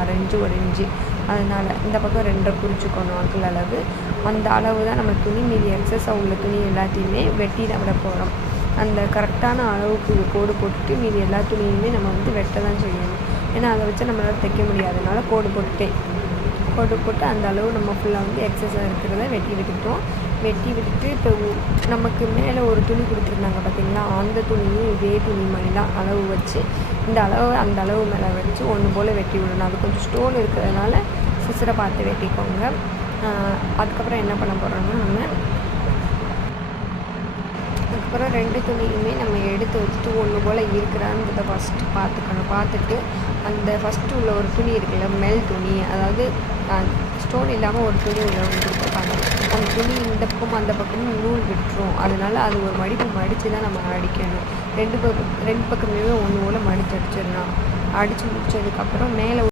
அரைஞ்சு ஒரு இன்ச்சு, அதனால் இந்த பக்கம் 2 குறிச்சிக்கணும் அகல் அளவு. அந்த அளவு தான் நம்ம துணி. மீதி எக்ஸஸாக உள்ள துணி எல்லாத்தையுமே வெட்டி தான் விட போகிறோம். அந்த கரெக்டான அளவுக்கு கோடு போட்டுட்டு மீதி எல்லா துணியுமே நம்ம வெட்ட தான் செய்யணும். ஏன்னா அதை வச்சு நம்மளால் தைக்க முடியாதனால கோடு போட்டு அந்த அளவு நம்ம ஃபுல்லாக எக்ஸஸாக இருக்கிறத வெட்டி விட்டுட்டோம். வெட்டி விட்டுட்டு இப்போ நமக்கு மேலே ஒரு துணி கொடுத்துருந்தாங்க பார்த்தீங்களா, அந்த துணியும் இதே துணி மாதிரி தான் அளவு வச்சு அந்த அளவு மேலே வச்சு ஒன்று போல் வெட்டி விடணும். அது கொஞ்சம் ஸ்டோன் இருக்கிறதுனால சிசரை பார்த்து வெட்டிக்கோங்க. அதுக்கப்புறம் என்ன பண்ண போகிறோம்னா அதுக்கப்புறம் 2 துணியுமே நம்ம எடுத்து வச்சுட்டு ஒன்று போல் இருக்கிறான்றதை ஃபஸ்ட்டு பார்த்துட்டு அந்த ஃபஸ்ட்டு உள்ள ஒரு துணி இருக்குல்ல, மேல் துணி, அதாவது ஸ்டோன் இல்லாமல் ஒரு துணி உள்ள ஒன்று கொடுத்துருப்பாங்க. அந்த துணி இந்த பக்கமும் அந்த பக்கமும் நூல் விட்டுரும். அதனால் அது ஒரு மடித்து தான் நம்ம அடிக்கணும். 2 பக்கமே ஒன்று போல் மடித்து அடிச்சிடணும். அடித்து முடிச்சதுக்கப்புறம் மேலே